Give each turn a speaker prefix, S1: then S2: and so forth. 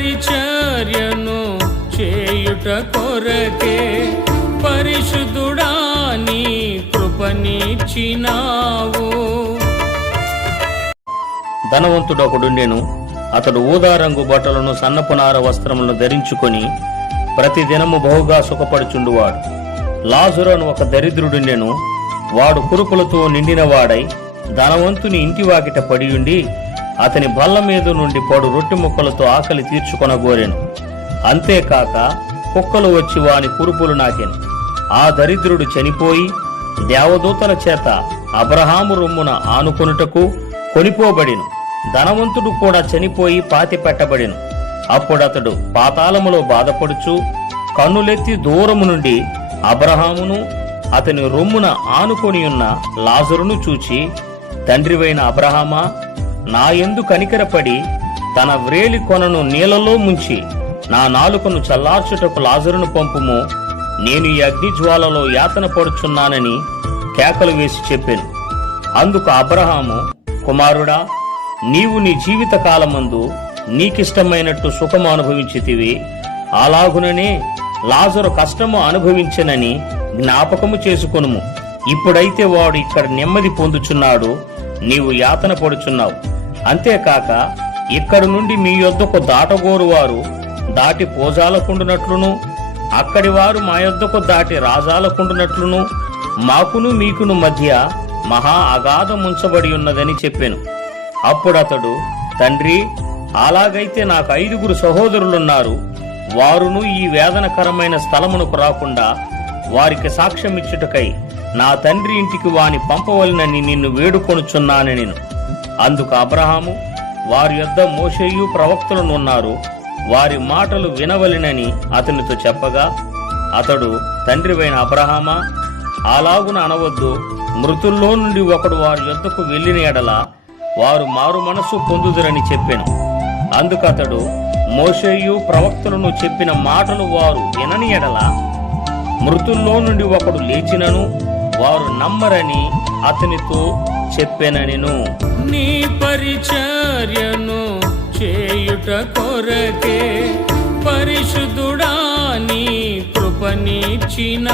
S1: పరిచర్యను చేయుట కొరకే పరిశుద్ధుడా నీ కృపనిచ్చినావు.
S2: ధనవంతుడు నేను అతడు ఊదా రంగు బట్టలను సన్నపునార వస్త్రములను ధరించుకొని ప్రతి దినము బహుగా సుఖపడుచుండువాడు. లాజురను అని ఒక దరిద్రుడుండెను. వాడు కురుపులతో నిండినవాడై ధనవంతుని ఇంటి వాకిట పడియుండి అతని బల్ల మీద నుండి పడు రొట్టె ముక్కలతో ఆకలి తీర్చుకొనగోరెను. అంతేకాక కుక్కలు వచ్చి వాని కురుపులు నాకెను. ఆ దరిద్రుడు చనిపోయి దేవదూతల చేత అబ్రహాము రొమ్మున ఆనుకొనుటకు కొనిపోబడిను. ధనవంతుడు కూడా చనిపోయి పాతి పెట్టబడిను. అప్పుడతడు పాతాళములో బాధపడుచు కన్నులెత్తి దూరము నుండి అబ్రహామును అతని రొమ్మున ఆనుకొని ఉన్న లాజరును చూచి తండ్రివైన అబ్రహామా నాయందు కనికరపడి తన వ్రేలి కొనను నీళ్ళలో ముంచి నా నాలుకను చల్లార్చుటకు లాజరును పంపుము. నేను ఈ అగ్నిజ్వాలలో యాతన పడుచున్నానని కేకలు వేసి చెప్పాను. అందుకు అబ్రహాము కుమారుడా నీవు నీ జీవిత కాలమందు నీకిష్టమైనట్టు సుఖము అనుభవించితివి. అలాగుననే లాజరు కష్టము అనుభవించనని జ్ఞాపకము చేసుకొనుము. ఇప్పుడైతే వాడు ఇక్కడ నెమ్మది పొందుచున్నాడు నీవు యాతన పడుచున్నావు. అంతేకాక ఇక్కడి నుండి మీ యొద్దకు దాటగోరు వారు దాటి పోజాలకుండునట్లును అక్కడి వారు మా యొద్దకు దాటి రాజాలకుండునట్లును మాకును మీకును మధ్య మహా అగాధం ఉంచబడి ఉన్నదని చెప్పాను. అప్పుడతడు తండ్రి అలాగైతే నాకు ఐదుగురు సహోదరులున్నారు. వారును ఈ వేదనకరమైన స్థలమునకు రాకుండా వారికి సాక్ష్యం ఇచ్చుటకై నా తండ్రి ఇంటికి వాని పంపవలనని నిన్ను వేడుకొనుచున్నాను నేను అందుకు అబ్రహాము వారి యొద్ద మోషేయు ప్రవక్తలను ఉన్నారు. వారి మాటలు వినవలెనని అతనితో చెప్పగా అతడు తండ్రివైన అబ్రహామా అలాగున అనవద్దు. మృతుల్లో నుండి ఒకడు వారి యొద్దకు వెళ్ళిన ఎడల వారు మారు మనస్సు పొందుదురని చెప్పాను. అందుకతడు మోషేయు ప్రవక్తలను చెప్పిన మాటలు వారు వినని ఎడల మృతుల్లో నుండి ఒకడు లేచినను వారు నమ్మరని అతనితో చెప్పెనెను
S1: నీ పరిచర్యను చేయుట కొరకే పరిశుద్ధుడా నీ కృపనిచ్చినావు.